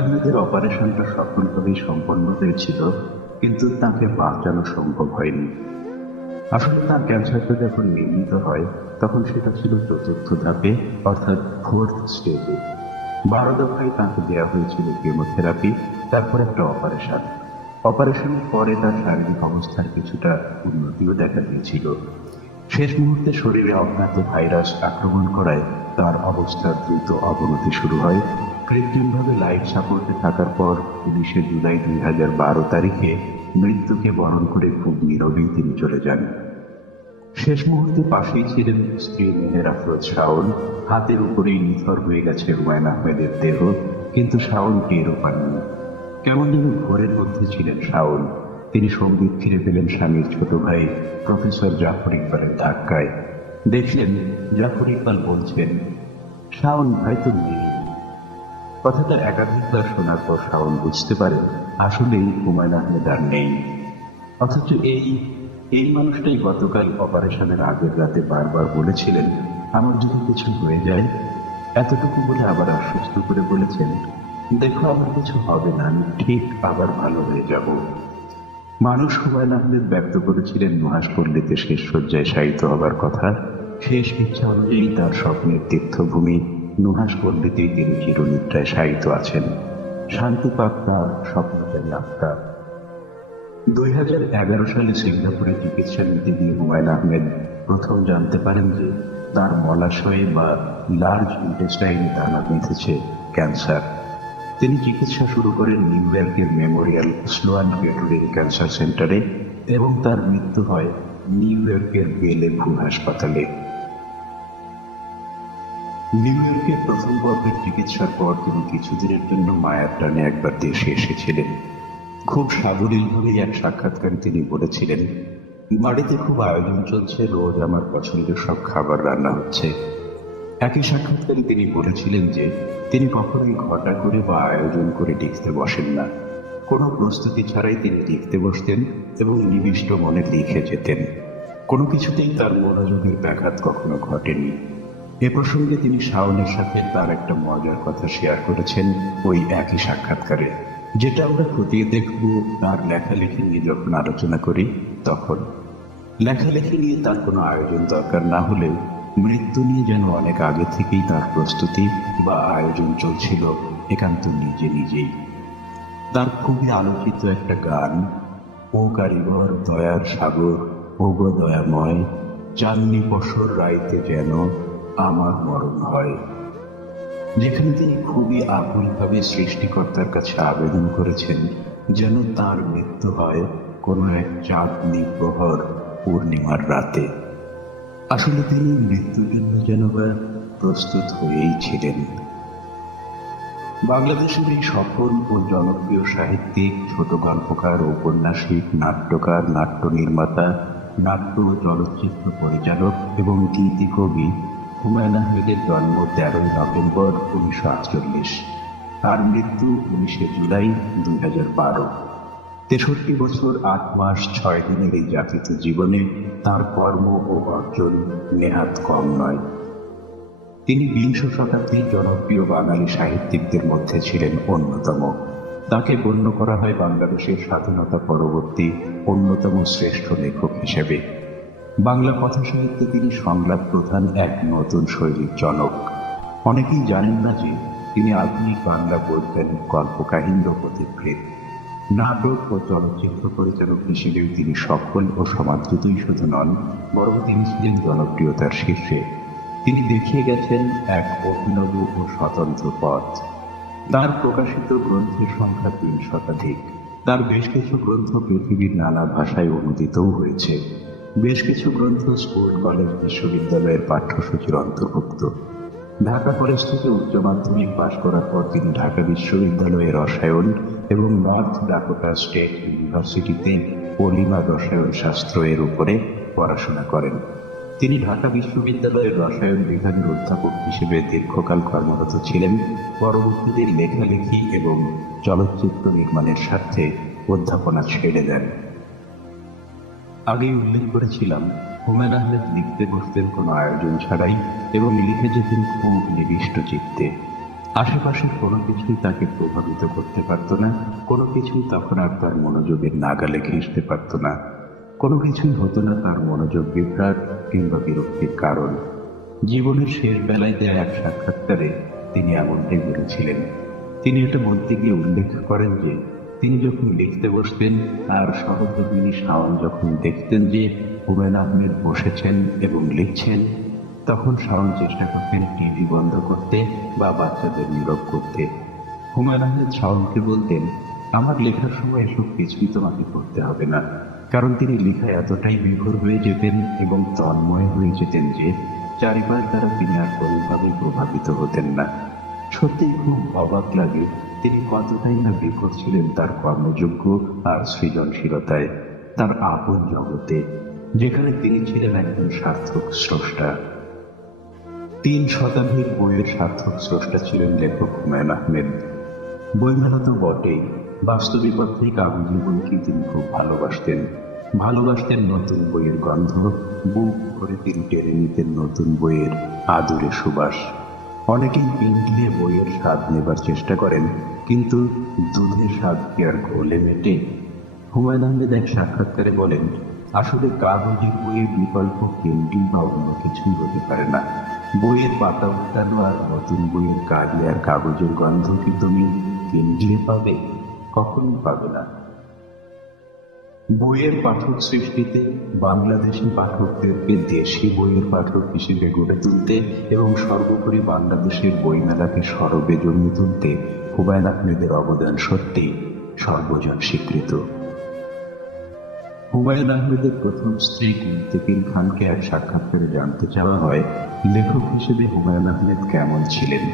আহমেদের অপারেশনটা সফলভাবেই সম্পন্ন হয়েছিল, কিন্তু তাকে বাঁচানো সম্ভব হয়নি। আসলে তার ক্যান্সারটা যখন নির্মিত হয়, তখন সেটা ছিল চতুর্থ ধাপে, অর্থাৎ ফোর্থ স্টেজে বারো দফায় তাকে দেওয়া হয়েছিল কেমোথেরাপি তারপর একটা অপারেশন অপারেশনের পরে তার শারীরিক অবস্থার কিছুটা উন্নতিও দেখা দিয়েছিল। শেষ মুহূর্তে শরীরে অজ্ঞাত ভাইরাস আক্রমণ করায় তার অবস্থার দ্রুত অবনতি শুরু হয়। কৃত্রিমভাবে লাইফ সাপোর্টে থাকার পর উনিশে জুলাই দুই হাজার বারো তারিখে মৃত্যুকে বরণ করে খুব নীরবেই তিনি চলে যান। শেষ মুহূর্তে পাশেই ছিলেন স্ত্রী মেহের আফরোজ শাওন। হাতের উপরেই নিথর হয়ে গেছে হুমায়ুন আহমেদের দেহ, কিন্তু শাওন টেরও পাননি। কেমন যেন ঘোরের মধ্যে ছিলেন শাওন। তিনি সংগীত ফিরে পেলেন স্বামীর ছোট ভাই, প্রফেসর জাফর ইকবালের ধাক্কায়। দেখলেন জাফর ইকবাল বলছেন, শাওন, ভাই তো নেই। কথাটা একাধিকবার শোনার পর শাওন বুঝতে পারেন আসলেই হুমায়ুন আহমেদ আর নেই। অথচ এই এই মানুষটাই গতকাল অপারেশনের আগের রাতে বারবার বলেছিলেন, আমার যদি কিছু হয়ে যায়, এতটুকু বলে আবার আশ্বস্ত করে বলেছেন, দেখো আমার কিছু হবে না, আমি ঠিক আবার ভালো হয়ে যাব। মানুষ হুমায়ুন আহমেদ ব্যক্ত করেছিলেন নুহাস পল্লীতে শেষ শয্যায় শায়িত হবার কথা। শেষ ইচ্ছা অনুযায়ী তার স্বপ্নের তীর্থভূমি নুহাস পল্লীতেই তিনি চিরনিদ্রায় শায়িত আছেন। শান্তি পাক তার স্বপ্নচারী আত্মা। দুই হাজার এগারো সালে সিঙ্গাপুরে চিকিৎসা নিতে গিয়ে হুমায়ুন আহমেদ প্রথম জানতে পারেন যে তার মলাশয়ে বা লার্জ ইন্টেস্টাইনে দানা বেঁধেছে ক্যান্সার। তিনি চিকিৎসা শুরু করেন নিউ ইয়র্কের মেমোরিয়াল স্লোয়ান পেট্রোলিং ক্যান্সার সেন্টারে এবং তার মৃত্যু হয় নিউ ইয়র্কের বেলেভু হাসপাতালে। নিউ ইয়র্কে প্রথম পর্বের চিকিৎসার পর তিনি কিছুদিনের জন্য মায়ার টানে একবার দেশে এসেছিলেন। খুব সাবলীলভাবেই এক সাক্ষাৎকারে তিনি বলেছিলেন, বাড়িতে খুব আয়োজন চলছে, রোজ আমার পছন্দের সব খাবার রান্না হচ্ছে। একই সাক্ষাৎকারে তিনি বলেছিলেন যে, তিনি কখনোই ঘটা করে বা আয়োজন করে লিখতে বসেন না। কোনো প্রস্তুতি ছাড়াই তিনি লিখতে বসতেন এবং নিবিষ্ট মনে লিখে যেতেন। কোনো কিছুতেই তার মনোযোগের ব্যাঘাত কখনো ঘটেনি। এ প্রসঙ্গে তিনি শাওনের সাথে তার একটা মজার কথা শেয়ার করেছেন ওই একই সাক্ষাৎকারে, যেটা আমরা খতিয়ে দেখব তার লেখালেখি নিয়ে যখন আলোচনা করি তখন। লেখালেখি নিয়ে তার কোনো আয়োজন দরকার না হলেও মৃত্যু নিয়ে যেন অনেক আগে থেকেই তার প্রস্তুতি বা আয়োজন চলছিল একান্ত নিজে নিজেই। তার খুবই আলোচিত একটা গান, ও কারিগর দয়ার সাগর, ও দয়াময় চাননি বছর রাইতে যেন আমার মরণ হয়। যেখানে তিনি খুবই আকুলভাবে সৃষ্টিকর্তার কাছে আবেদন করেছেন যেন তার মৃত্যু হয় কোনো এক চাঁদনি প্রহর পূর্ণিমার রাতে। আসলে তিনি মৃত্যুর জন্য যেন প্রস্তুত হয়েই ছিলেন। বাংলাদেশের এই সফল ও জনপ্রিয় সাহিত্যিক, ছোট গল্পকার, ঔপন্যাসিক, নাট্যকার, নাট্য নির্মাতা, নাট্য চলচ্চিত্র পরিচালক এবং গীতি কবি হুমায়ুন আহমেদের জন্ম তেরোই নভেম্বর উনিশশো আটচল্লিশ। তার মৃত্যু উনিশে জুলাই দুই হাজার বারো। তেষট্টি বছর আট মাস ছয় দিনের এই জাতিত জীবনে তার কর্ম ও অর্জন নেহাত কম নয়। তিনি বিংশ শতাব্দীর জনপ্রিয় বাঙালি সাহিত্যিকদের মধ্যে ছিলেন অন্যতম। তাকে গণ্য করা হয় বাংলাদেশের স্বাধীনতা পরবর্তী অন্যতম শ্রেষ্ঠ লেখক হিসেবে। বাংলা কথা সাহিত্যে তিনি সংলাপ প্রধান এক নতুন শৈলীর জনক। অনেকেই জানেন না যে তিনি আধুনিক বাংলা বৈজ্ঞানিক কল্পকাহিনীর প্রতিকৃত নাটক ও চলচ্চিত্র পরিচালক হিসেবেও তিনি সফল ও সমাদৃতই শুধু নন, বরং তিনি ছিলেন জনপ্রিয়তার শীর্ষে। তিনি দেখিয়ে গেছেন এক অভিনব ও স্বতন্ত্র পথ। তার প্রকাশিত গ্রন্থের সংখ্যা তিন শতাধিক। তার বেশ কিছু গ্রন্থ পৃথিবীর নানা ভাষায় অনুদিতও হয়েছে। বেশ কিছু গ্রন্থ স্কুল, কলেজ, বিশ্ববিদ্যালয়ের পাঠ্যসূচির অন্তর্ভুক্ত। ঢাকা কলেজ থেকে উচ্চ মাধ্যমিক পাশ করার পর তিনি ঢাকা বিশ্ববিদ্যালয়ের রসায়ন এবং নর্থ ডাকোটা স্টেট ইউনিভার্সিটিতে পলিমা রসায়ন শাস্ত্র এর উপরে পড়াশোনা করেন। তিনি ঢাকা বিশ্ববিদ্যালয়ের রসায়ন বিভাগের অধ্যাপক হিসেবে দীর্ঘকাল কর্মরত ছিলেন। পরবর্তীতে লেখালেখি এবং চলচ্চিত্র নির্মাণের স্বার্থে অধ্যাপনা ছেড়ে দেন। আগেই উল্লেখ করেছিলাম হুমায়ুন আহমেদ লিখতে বসতেন কোনো আয়োজন ছাড়াই এবং লিখে যেতেন খুব নিবিষ্ট চিত্তে। আশেপাশের কোনো কিছুই তাকে প্রভাবিত করতে পারত না, কোনো কিছুই তখন আর তার মনোযোগের নাগালে ঘেঁষতে পারত না। কোনো কিছুই হতো না তার মনোযোগ বিভ্রাট কিংবা বিরক্তির কারণ। জীবনের শেষ বেলায় দেওয়া এক সাক্ষাৎকারে তিনি এমনটাই বলেছিলেন। তিনি এটা বলতে গিয়ে উল্লেখ করেন যে তিনি যখন লিখতে বসতেন আর সহযোগিনী শাওন যখন দেখতেন যে হুমায়ুন আহমেদ বসেছেন এবং লিখছেন, তখন শাওন চেষ্টা করতেন টিভি বন্ধ করতে বা বাচ্চাদের নীরব করতে। হুমায়ুন আহমেদ শাওনকে বলতেন, আমার লেখার সময় এসব কিছুই তোমাকে করতে হবে না। কারণ তিনি লেখায় এতটাই বিভোর হয়ে যেতেন এবং তন্ময় হয়ে যেতেন যে চারিপাশ দ্বারা তিনি আর কোনোভাবেই প্রভাবিত হতেন না। সত্যিই খুব অবাক লাগে। তিনি কতটাই না বিভোর ছিলেন তার কর্মযোগ্য আর সৃজনশীলতায়, তার আপন জগতে, যেখানে তিনি ছিলেন একজন সার্থক স্রষ্টা। তিন শতাধিক বইয়ের সার্থক স্রষ্টা ছিলেন লেখক হুমায়ুন আহমেদ। বইমেলা তো বটেই, বাস্তবিক অর্থেই কাগজি বইকে তিনি খুব ভালোবাসতেন। ভালোবাসতেন নতুন বইয়ের গন্ধ, বুক ভরে তিনি টেনে নিতেন নতুন বইয়ের আদুরে সুবাস। অনেকেই ইংলিয়ে বইয়ের স্বাদ নেবার চেষ্টা করেন, কিন্তু দুধের স্বাদ কি আর ঘোলে মেটে? হুমায়ুন আহমেদ এক সাক্ষাৎকারে বলেন, আসলে কাগজের বইয়ের বিকল্প পেন্টিং বা অন্য কিছুই হতে পারে না। বইয়ের পাতা উল্টানো আর নতুন বইয়ের কালি আর কাগজের গন্ধ কি তুমি কেন্দ্রে পাবে? কখনোই পাবে না। বইয়ের পাঠক সৃষ্টিতে বাংলাদেশি পাঠকদেরকে দেশি বইয়ের পাঠক হিসেবে গড়ে তুলতে এবং সর্বোপরি বাংলাদেশের বইমেলাকে সরবে জমিয়ে তুলতে হুমায়ুন আহমেদের অবদান সত্যি সর্বজন স্বীকৃত হুমায়ুন আহমেদের প্রথম স্ত্রী কুলতেকিন খানকে এক সাক্ষাৎকারে জানতে চাওয়া হয়, লেখক হিসেবে হুমায়ুন আহমেদ কেমন ছিলেন?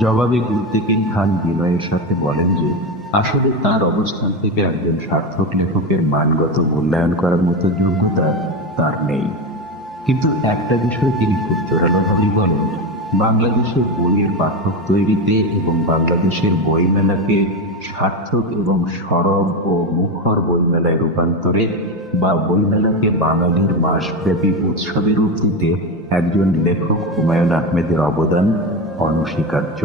জবাবে গুলতেকিন খান বিনয়ের সাথে বলেন যে আসলে তার অবস্থান থেকে একজন সার্থক লেখকের মানগত মূল্যায়ন করার মতো যোগ্যতা তার নেই। কিন্তু একটা বিষয় তিনি খুব জোরালোভাবেই বলেন, বাংলাদেশের বইয়ের পাঠক তৈরিতে এবং বাংলাদেশের বইমেলাকে সার্থক এবং সরব ও মুখর বইমেলায় রূপান্তরে বা বইমেলাকে বাঙালির মাসব্যাপী উৎসবে রূপ দিতে একজন লেখক হুমায়ুন আহমেদের অবদান অনস্বীকার্য।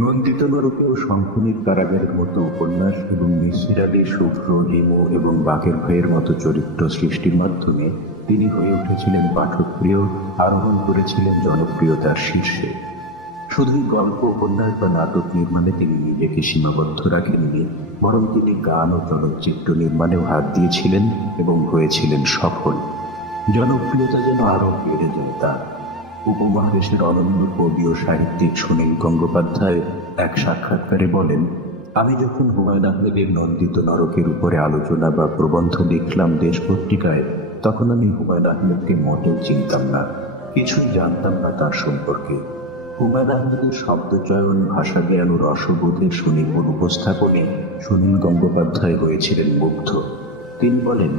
নন্দিত নরকে ও শঙ্খনিক কারাগারের মতো উপন্যাস এবং মিসির আলী শুভ্র হিমু এবং বাঘের ভয়ের মতো চরিত্র সৃষ্টির মাধ্যমে তিনি হয়ে উঠেছিলেন পাঠকপ্রিয়, আরোহণ করেছিলেন জনপ্রিয়তার শীর্ষে। শুধুই গল্প, উপন্যাস বা নাটক নির্মাণে তিনি নিজেকে সীমাবদ্ধ রাখেননি, বরং তিনি গান ও চলচ্চিত্র নির্মাণেও হাত দিয়েছিলেন এবং হয়েছিলেন সফল। জনপ্রিয়তা যেন আরও বেড়ে যায় তার উপমহাদেশের অনন্য কবি ও সাহিত্যিক সুনীল গঙ্গোপাধ্যায় এক সাক্ষাৎকারে বলেন, আমি যখন হুমায়ুন আহমেদের নন্দিত নরকের উপরে আলোচনা বা প্রবন্ধ লিখলাম দেশ পত্রিকায়, তখন আমি হুমায়ুন আহমেদকে মোটেও চিনতাম না, কিছুই জানতাম না তার সম্পর্কে। হুমায়ুন আহমেদের শব্দচয়ন ভাষা জ্ঞান ও রসবোধের সুনিপুণ উপস্থাপনে সুনীল গঙ্গোপাধ্যায় হয়েছিলেন মুগ্ধ। তিনি বলেন,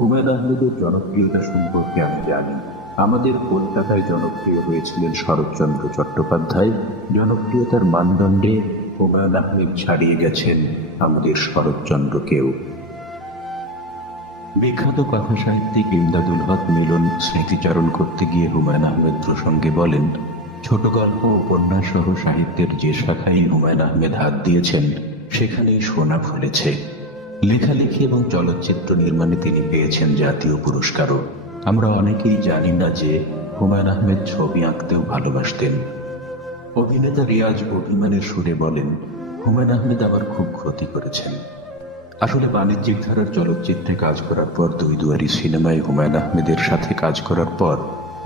হুমায়ুন আহমেদের জনপ্রিয়তা সম্পর্কে আমি জানি। আমাদের কলকাতায় জনপ্রিয় হয়েছিলেন শরৎচন্দ্র চট্টোপাধ্যায়। জনপ্রিয়তার মানদণ্ডে হুমায়ুন আহমেদ ছাড়িয়ে গেছেন আমাদের শরৎচন্দ্রকেও। বিখ্যাত কথা সাহিত্যিক ইমদাদুল হক মিলন স্মৃতিচারণ করতে গিয়ে হুমায়ুন আহমেদ প্রসঙ্গে বলেন, ছোট গল্প উপন্যাস সহ সাহিত্যের যে শাখায় হুমায়ুন আহমেদ হাত দিয়েছেন, সেখানেই সোনা ফলেছে। লেখালেখি এবং চলচ্চিত্র নির্মাণে তিনি পেয়েছেন জাতীয় পুরস্কারও। আমরা অনেকেই জানি না যে হুমায়ুন আহমেদ ছবি আঁকতেও ভালোবাসতেন। অভিনেতা রিয়াজ অভিমানের সুরে বলেন, হুমায়ুন আহমেদ আবার খুব ক্ষতি করেছেন। আসলে বাণিজ্যিক ধারার চলচ্চিত্রে কাজ করার পর দুই দুয়ারি সিনেমায় হুমায়ুন আহমেদের সাথে কাজ করার পর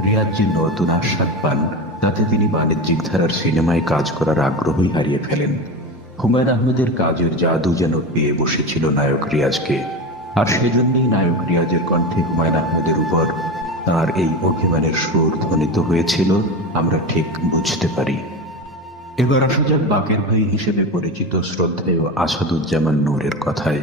রিয়াজ যে নতুন আস্বাদ পান, তাতে তিনি বাণিজ্যিক ধারার সিনেমায় কাজ করার আগ্রহই হারিয়ে ফেলেন। হুমায়ুন আহমেদের কাজের জাদু যেন পেয়ে বসেছিল নায়ক রিয়াজকে। আর সেজন্যই নায়ক রিয়াজের কণ্ঠে হুমায়ুন আহমেদের উপর তার এই অভিমানের সুর ধ্বনিত হয়েছিল, আমরা ঠিক বুঝতে পারি। এবার আসা যাক বাকের ভাই হিসেবে পরিচিত শ্রদ্ধেয় আসাদুজ্জামান নূরের কথায়।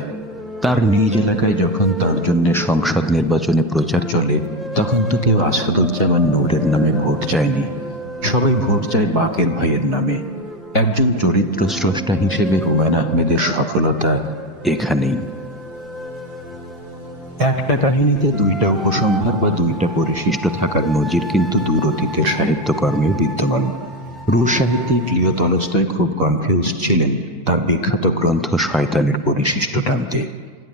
তার নিজ এলাকায় যখন তার জন্য সংসদ নির্বাচনে প্রচার চলে, তখন তো কেউ আসাদুজ্জামান নূরের নামে ভোট চায়নি। সবাই ভোট চায় বাকের ভাইয়ের নামে। একজন চরিত্র স্রষ্টা হিসেবে হুমায়ুন আহমেদের সফলতা এখানেই। একটা কাহিনীতে দুইটা উপসংহার বা দুইটা পরিশিষ্ট থাকার নজির কিন্তু দূর অতীতের সাহিত্যকর্মে বিদ্যমান। রুশ সাহিত্যিক লিও তলস্তয় খুব কনফিউজড ছিলেন, তার বিখ্যাত গ্রন্থ শয়তানের পরিশিষ্ট টানতে।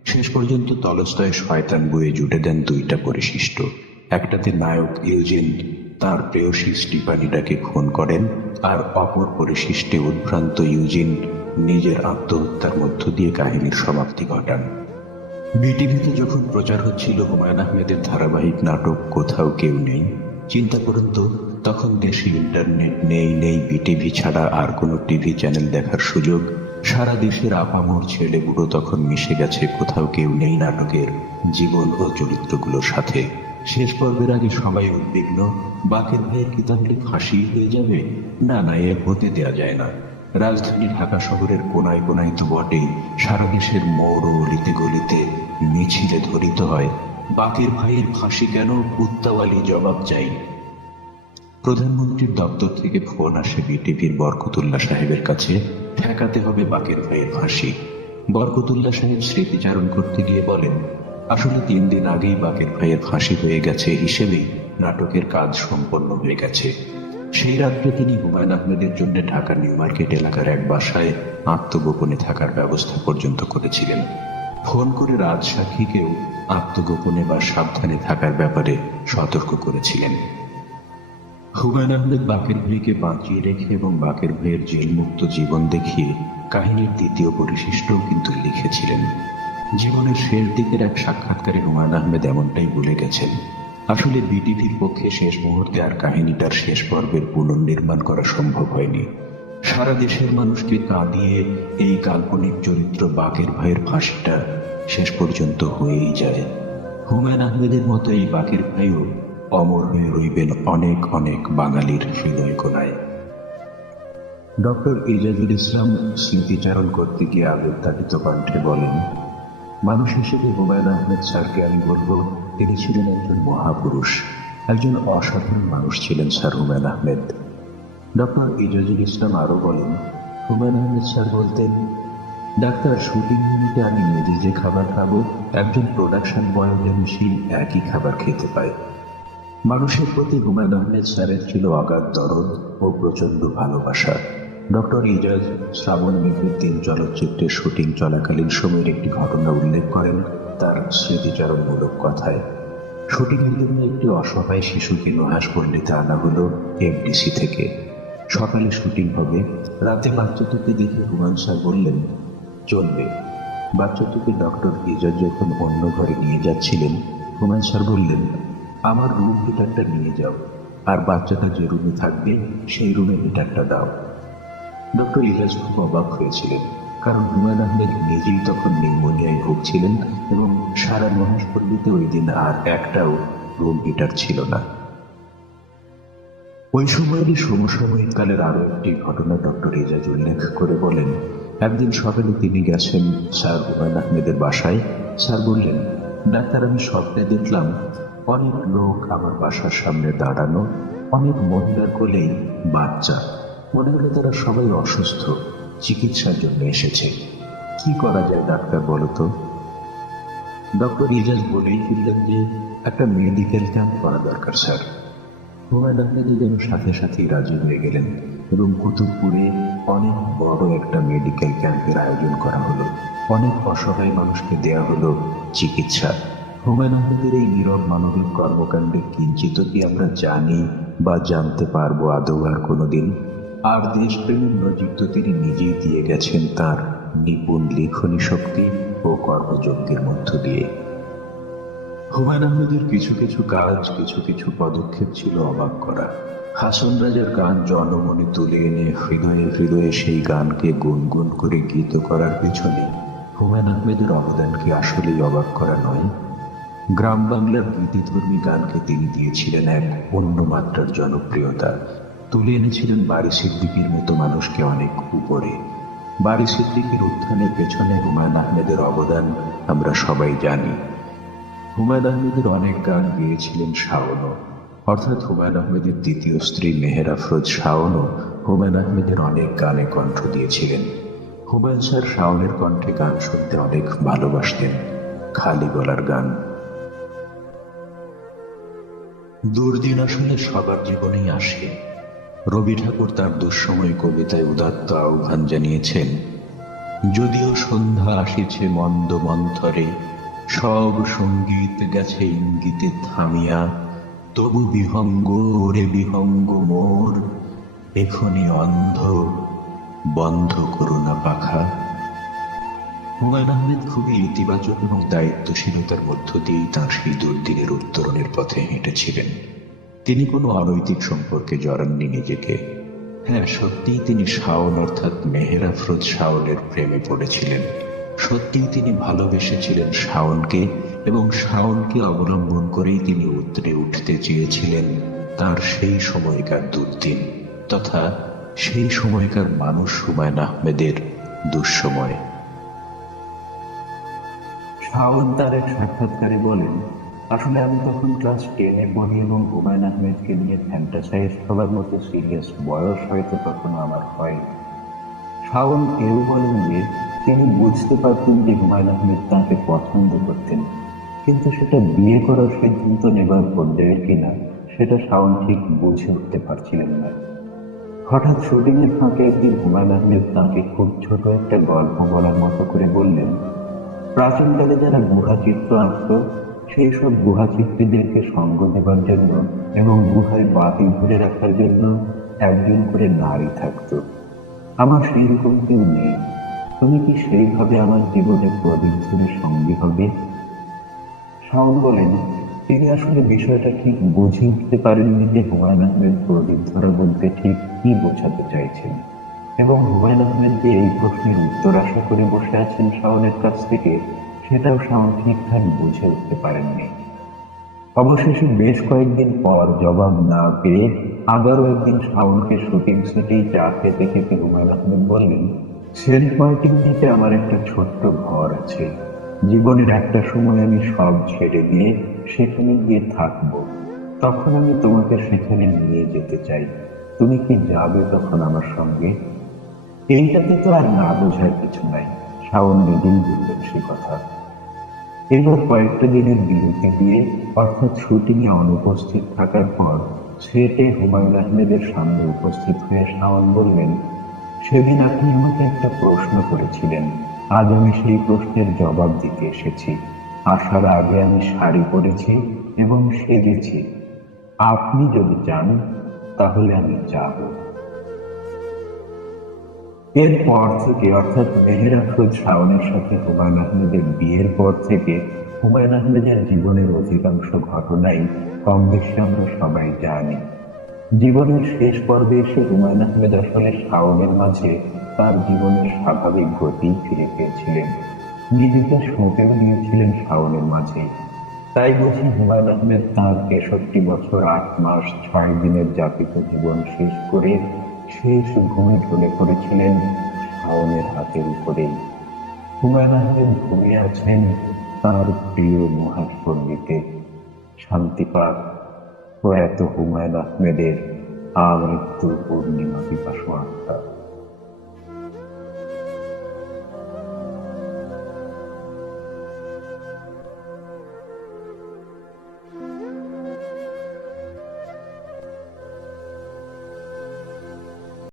শেষ পর্যন্ত তলস্তয় শয়তান বইয়ে জুটে দেন দুইটা পরিশিষ্ট একটাতে নায়ক ইউজেন তার প্রেয়সী স্টিপানিটাকে খুন করেন, আর অপর পরিশিষ্টে উদ্ভ্রান্ত ইউজিন নিজের আত্মহত্যার মধ্য দিয়ে কাহিনীর সমাপ্তি ঘটান। বিটিভিতে যখন প্রচার হচ্ছিল হুমায়ুন আহমেদের ধারাবাহিক নাটক, কোথাও কেউ নেই, চিন্তা করুন তো, তখন দেশে ইন্টারনেট নেই নেই বিটিভি ছাড়া আর কোনো টিভি চ্যানেল দেখার সুযোগ। সারা দেশের আপামর ছেলে বুড়ো তখন মিশে গেছে, কোথাও কেউ নেই নাটকের জীবন ও চরিত্রগুলোর সাথে। শেষ পর্বের আগে সবাই উদ্বিগ্ন, বাকের ভাইয়ের কি তাহলে ফাঁসি হয়ে যাবে? না না, এ হতে দেওয়া যায় না। রাজধানী ঢাকা শহরের কোনায় কোনায় তো বটেই। সারা দেশের অলিতে গলিতে মিছিলে ধরিত হয়। বাকের ভাইয়ের ফাঁসি কেন? উত্তাওয়ালি জবাব চাই। প্রধানমন্ত্রীর দপ্তর থেকে ফোন আসে বিটিভির বরকতুল্লাহ সাহেবের কাছে। ঠেকাতে হবে বাকের ভাইয়ের ফাঁসি। বরকতুল্লাহ সাহেব স্মৃতিচারণ করতে গিয়ে বলেন, আসলে তিন দিন আগেই বাকের ভাইয়ের ফাঁসি হয়ে গেছে হিসেবেই নাটকের কাজ সম্পন্ন হয়ে গেছে। সেই রাত্রে তিনি হুমায়ুন আহমেদের জন্য ঢাকা নিউ মার্কেট এলাকার এক বাসায় আত্মগোপনে থাকার ব্যবস্থা পর্যন্ত করেছিলেন। ফোন করে রাজসাক্ষীকেও আত্মগোপনে বা সাবধানে থাকার ব্যাপারে সতর্ক করেছিলেন। হুমায়ুন আহমেদ বাকের ভাইকে বাঁচিয়ে রেখে এবং বাকের ভাইয়ের জেলমুক্ত জীবন দেখিয়ে কাহিনীর দ্বিতীয় পরিশিষ্ট কিন্তু লিখেছিলেন। জীবনের শেষ দিকের এক সাক্ষাৎকারে হুমায়ুন আহমেদ এমনটাই বলে গেছেন আসলে বিটিভির পক্ষে শেষ মুহূর্তে আর কাহিনীটার শেষ পর্বের পুনর্নির্মাণ করা সম্ভব হয়নি। সারা দেশের মানুষকে কাঁদিয়ে এই কাল্পনিক চরিত্র বাকের ভাইয়ের ফাঁসিটা শেষ পর্যন্ত হয়েই যায়। হুমায়ুন আহমেদের মতো এই বাকের ভাইও অমর হয়ে রইবেন অনেক অনেক বাঙালির হৃদয় কোনায়। ডক্টর ইজাজুল ইসলাম স্মৃতিচারণ করতে গিয়ে আবেগতাড়িত কণ্ঠে বলেন, মানুষ হিসেবে হুমায়ুন আহমেদ স্যারকে আমি বলব তিনি ছিলেন একজন মহাপুরুষ, একজন অসাধারণ মানুষ ছিলেন স্যার হুমায়ুন আহমেদ। ডক্টর ইজাজুল ইসলাম আরও বলেন, হুমায়ুন আহমেদ স্যার বলতেন, ডাক্তার শুটিং ইউনিটে আমি নিজে যে খাবার খাব, একজন প্রোডাকশন বয় যেন সেই একই খাবার খেতে পায়। মানুষের প্রতি হুমায়ুন আহমেদ স্যারের ছিল অগাধ দরদ ও প্রচণ্ড ভালোবাসা। ডক্টর ইজাজ শ্রাবণ মেঘের তিন চলচ্চিত্রের শুটিং চলাকালীন সময়ের একটি ঘটনা উল্লেখ করেন। তার স্মৃতিচারণমূলক কথায়। শুটিংয়ের জন্য একটি অসহায় শিশুকে নুহাস পল্লীতে আনা হলো এমডিসি থেকে। সকালে শুটিং হবে। রাতে বাচ্চাটিকে দেখে হুমায়ুন স্যার বললেন, চলবে। বাচ্চাটিকে ডক্টর ইজাজ যখন অন্য ঘরে নিয়ে যাচ্ছিলেন, হুমায়ুন স্যার বললেন, আমার রুম হিটারটা নিয়ে যাও। আর বাচ্চাটা যে রুমে থাকবে, সেই রুমে হিটারটা দাও। ডক্টর ইলাজ খুব অবাক হয়েছিলেন। কারণ হুমায়ুন আহমেদ নিজেই তখন নিউমোনিয়ায় ভুগছিলেন এবং সারা মহেশপল্লীতে ওই দিন আর একটাও রুম হিটার ছিল না। ওই সময়েরই সমসাময়িক কালের আরও একটি ঘটনা ডক্টর ইজাজ উল্লেখ করে বলেন, একদিন সকালে তিনি গেছেন স্যার হুমায়ুন আহমেদের বাসায়। স্যার বললেন, ডাক্তার, আমি স্বপ্নে দেখলাম অনেক লোক আমার বাসার সামনে দাঁড়ানো, অনেক মহিলার কোলেই বাচ্চা। মনে হলো তারা সবাই অসুস্থ। চিকিৎসার জন্য এসেছে। কি করা যায় ডাক্তার বলো তো? ডক্টর ইজাজ বলেই ফিরলেন যে, একটা মেডিকেল ক্যাম্প করা দরকার, স্যার। হুমায়ুন আহমেদ যেন সাথে সাথেই রাজি হয়ে গেলেন এবং কুতুবপুরে অনেক বড় একটা মেডিকেল ক্যাম্পের আয়োজন করা হলো। অনেক অসহায় মানুষকে দেয়া হলো চিকিৎসা। হুমায়ুন আহমেদের এই নীরব মানবিক কর্মকাণ্ডে কিঞ্চিত কি আমরা জানি বা জানতে পারব আদৌ আর কোনোদিন। আর দেশপ্রেমের নজির তো তিনি নিজেই দিয়ে গেছেন তার নিপুণ লেখনী শক্তি ও কর্মযজ্ঞের মধ্য দিয়ে। হুমায়ুন আহমেদের কিছু কিছু কাজ, কিছু কিছু পদক্ষেপ ছিল অবাক করা। হাসন রাজার গান জনমনে তুলে এনে হৃদয়ে হৃদয়ে সেই গানকে গুনগুন করে গীত করার পেছনে হুমায়ুন আহমেদের অবদানকে আসলেই অবাক করা নয়? গ্রাম বাংলার গীতিধর্মী গানকে তিনি দিয়েছিলেন এক অন্য মাত্রার জনপ্রিয়তা। তুলে এনেছিলেন বাড়ি সিদ্দিকির মতো মানুষকে অনেক উপরে। বাড়ি সিদ্দিকির উত্থানের পেছনে হুমায়ুন আহমেদের অবদান আমরা সবাই জানি। হুমায়ুন আহমেদের অনেক গান গেয়েছিলেন শাওনও। অর্থাৎ হুমায়ুন আহমেদের দ্বিতীয় স্ত্রী মেহের আফরোজ শাওনও হুমায়ুন আহমেদের অনেক গানে কণ্ঠ দিয়েছিলেন। হুমায়ুন স্যার শাওনের কণ্ঠে গান শুনতে অনেক ভালোবাসতেন। খালি গলার গান। দুর্দিন আসলে সবার জীবনেই আসে। রবি ঠাকুর তার দুঃসময় কবিতায় উদাত্ত আহ্বান জানিয়েছেন, যদিও সন্ধ্যা আসিছে মন্দ মন্থরে, সব সংগীত গেছে ইঙ্গিতে থামিয়া, তবু বিহঙ্গ ওরে বিহঙ্গ মোর এখনি অন্ধ, বন্ধ করুণা পাখা। হুমায়ুন আহমেদ খুবই ইতিবাচক এবং দায়িত্বশীলতার মধ্য দিয়েই তাঁর সেই দুর্দিনের উত্তরণের পথে হেঁটেছিলেন। তিনি কোনো অনৈতিক সম্পর্কে জড়াননি নিজেকে। হ্যাঁ সত্যিই তিনি শাওন অর্থাৎ মেহের আফরোজ শাওনের প্রেমে পড়েছিলেন। সত্যিই তিনি ভালোবেসেছিলেন শাওনকে এবং শাওনকে অবলম্বন করেই তিনি উতরে উঠতে চেয়েছিলেন তার সেই সময়কার দুর্দিন তথা সেই সময়কার মানুষ হুমায়ুন আহমেদের দুঃসময়। শাওন তার সাক্ষাৎকারে বলেন আসলে আমি তখন ক্লাস টেনে পড়ি এবং হুমায়ুন আহমেদকে নিয়ে ফ্যান্টাসাইজ হবার মতো সিরিয়াস বয়স হয়তো তখনও আমার হয়নি। শাওন এও বলেন যে, তিনি বুঝতে পারতেন যে হুমায়ুন আহমেদ তাকে পছন্দ করতেন, কিন্তু সেটা বিয়ে করার সিদ্ধান্ত নেবার পর্যায়ে কিনা, সেটা শাওন ঠিক বুঝে উঠতে পারছিলেন না। হঠাৎ শুটিংয়ের ফাঁকে একদিন হুমায়ুন আহমেদ তাঁকে খুব ছোট একটা গল্প বলার মতো করে বললেন প্রাচীনকালে যারা গুহা চিত্র আঁকত সেই সব গুহা চিত্রীদেরকে সঙ্গ দেবার জন্য এবং গুহায় বাতি ধরে রাখার জন্য একজন করে নারী থাকতো। আমার সেই রকম কেউ নেই। তুমি কি সেইভাবে আমার জীবনে প্রদীপ ধরে সঙ্গী হবে? শাওন বলেন, তিনি আসলে বিষয়টা ঠিক বুঝে উঠতে পারেননি যে হুমায়ুন আহমেদ প্রদীপ ধরা বলতে ঠিক কি বোঝাতে চাইছেন। এবং হুমায়ুন আহমেদ যে এই প্রশ্নের উত্তর আশা করে বসে আছেন শাওনের কাছ থেকে সেটাও শাওন ঠিকঠাক বুঝে উঠতে পারেননি। অবশেষে বেশ কয়েকদিন পর জবাব না পেয়ে আবারও একদিন শাওনকে শুটিং সেটেই চা খেতে খেতে হুমায়ুন আহমেদ বললেন সেলফ মার্কিং দিতে আমার একটা ছোট্ট ঘর আছে। জীবনের একটা সময় আমি সব ছেড়ে দিয়ে সেখানে গিয়ে থাকব। তখন আমি তোমাকে সেখানে নিয়ে যেতে চাই। তুমি কি যাবে তখন আমার সঙ্গে? এইটাতে তো আর না বোঝার কিছু নাই। শাওন নিজেই বললেন সে কথা। এবার কয়েকটা দিনের বিরতি দিয়ে অর্থাৎ শুটিংয়ে অনুপস্থিত থাকার পর সেটে হুমায়ুন আহমেদের সামনে উপস্থিত হয়ে শাওন বললেন, সেদিন আপনি আমাকে একটা প্রশ্ন করেছিলেন। আজ আমি সেই প্রশ্নের জবাব দিতে এসেছি। আসার আগে আমি শাড়ি পরেছি এবং সেজেছি। আপনি যদি চান, তাহলে আমি যাব। এরপর থেকে, অর্থাৎ মেহের আফরোজ শাওনের সাথে হুমায়ুন আহমেদের বিয়ের পর থেকে হুমায়ুন আহমেদের জীবনের অধিকাংশ ঘটনাই কম বেশি আমরা সবাই জানি। জীবনের শেষ পর্বে এসে হুমায়ুন আহমেদ আসলে শাওনের মাঝে তার জীবনের স্বাভাবিক গতি ফিরে পেয়েছিলেন। নিজেকে সঁপেও নিয়েছিলেন শাওনের মাঝে। তাই বুঝি হুমায়ুন আহমেদ তাঁর তেষট্টি বছর, আট মাস, ছয় দিনের যাপিত জীবন শেষ করে শেষ ঘুমে ঢলে পড়েছিলেন শাওনের হাতের উপরেই হুমায়ুন আহমেদ ঘুমিয়ে আছেন তাঁর প্রিয় মহাসন্নিতে শান্তি পাক প্রয়াত হুমায়ুন আহমেদের আমৃত্যু পূর্ণিমা পিপাসু আত্মা।